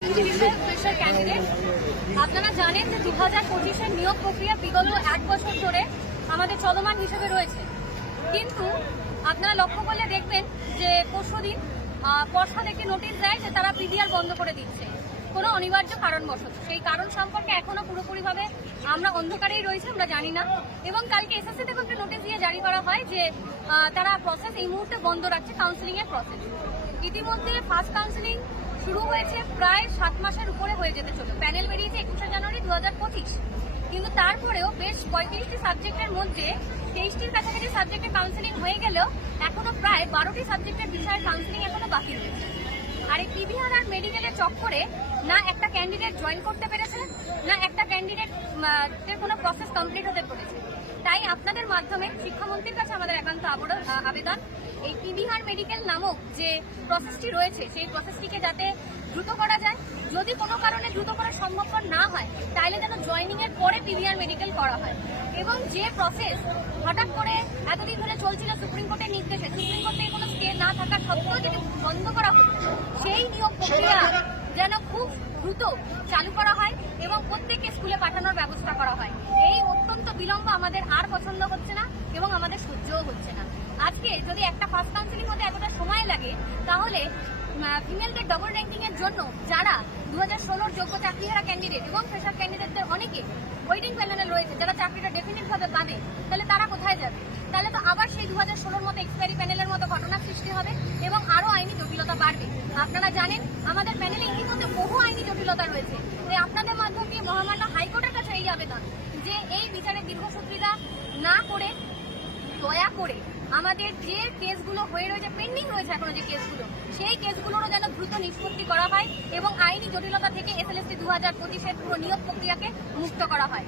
Candidate আপনারা জানেন যে 2025-এর নিয়োগ প্রক্রিয়া বিগত 1 বছর ধরে আমাদের চলমান হিসেবে রয়েছে, কিন্তু আপনারা লক্ষ্য করলে দেখবেন যে পরশুদিন পর্ষদ একটি নোটিশ দেয় যে তারা পিডিআর বন্ধ করে দিচ্ছে কোনো অনিবার্য কারণবশত। সেই কারণ সম্পর্কে এখনো পুরোপুরিভাবে আমরা অন্ধকারেই রয়েছি, আমরা জানি না। এবং কালকে এসএসসি থেকে একটি নোটিশ দিয়ে জারি করা হয় যে তারা প্রসেস এই মুহূর্তে বন্ধ রাখছে, কাউন্সিলিং এর প্রসেস। ইতিমধ্যে ফার্স্ট কাউন্সিলিং শুরু হয়েছে, প্রায় 7 মাসের উপরে হয়ে যেতে চলল। প্যানেল বেরিয়েছে 21শে জানুয়ারি 2025, কিন্তু তারপরেও বেশ 35টি সাবজেক্টের মধ্যে 23টির কাছাকাছি সাবজেক্টে কাউন্সিলিং হয়ে গেলেও এখনো প্রায় 12টি সাবজেক্টের বিষয়ে কাউন্সিলিং এখনো বাকি রয়েছে। আর এই পিভিআর আর মেডিকেলের চক্করে না একটা ক্যান্ডিডেট জয়েন করতে পেরেছে, না একটা ক্যান্ডিডেটের কোনো প্রসেস কমপ্লিট হতে পেরেছে। তাই আপনাদের মাধ্যমে শিক্ষামন্ত্রীর কাছে আমাদের একান্ত আবেদন, এই পিভিআর মেডিকেল নামক যে প্রসেসটি রয়েছে সেই প্রসেসটিকে যাতে দ্রুত করা যায়। যদি কোনো কারণে দ্রুত করা সম্ভবপর না হয় তাহলে যেন জয়েনিং এর পরে পিভিআর মেডিকেল করা হয়। এবং যে প্রসেস হঠাৎ করে এতদিন ধরে চলছিল সুপ্রিম কোর্টের নির্দেশে, সুপ্রিম কোর্টে কোনো স্টে না থাকা সত্ত্বেও যদি বন্ধ করা হতো, সেই নিয়োগ প্রক্রিয়া যেন খুব দ্রুত চালু করা হয় এবং প্রত্যেককে স্কুলে পাঠানোর ব্যবস্থা করা হয়। এই অত্যন্ত বিলম্ব আমাদের আর পছন্দ হচ্ছে না এবং আমাদের সহ্যও হচ্ছে না। আজকে যদি একটা ফার্স্ট কাউন্সিলিং হতে এতটা সময় লাগে, তাহলে ফিমেলদের ডবল র্যাঙ্কিং এর জন্য যারা 2016-র যোগ্য চাকরিহারা ক্যান্ডিডেট এবং ফ্রেশার ক্যান্ডিডেটদের অনেকে ওয়েটিং প্যানেলে রয়েছে, যারা চাকরিটা ডেফিনিট ভাবে পাবে, তাহলে তারা কোথায় যাবে? তাহলে তো আবার সেই 2016-র মতো এক্সপায়ারি প্যানেলের মতো ঘটনা সৃষ্টি হবে এবং আরো আইনি জটিলতা বাড়বে। আপনারা জানেন আমাদের প্যানেলে ইতিমধ্যে বহু আইনি জটিলতা রয়েছে। তাই আপনাদের মাধ্যম দিয়ে মহামান্য হাইকোর্টের কাছে এই আবেদন যে এই বিচারের দীর্ঘসূত্রিতা না করে দয়া করে আমাদের যে কেসগুলো হয়ে রয়েছে, পেন্ডিং রয়েছে এখনো যে কেসগুলো, সেই কেসগুলোরও যেন দ্রুত নিষ্পত্তি করা হয় এবং আইনি জটিলতা থেকে এসএলএসটি 2025-এর পুরো নিয়োগ প্রক্রিয়াকে মুক্ত করা হয়।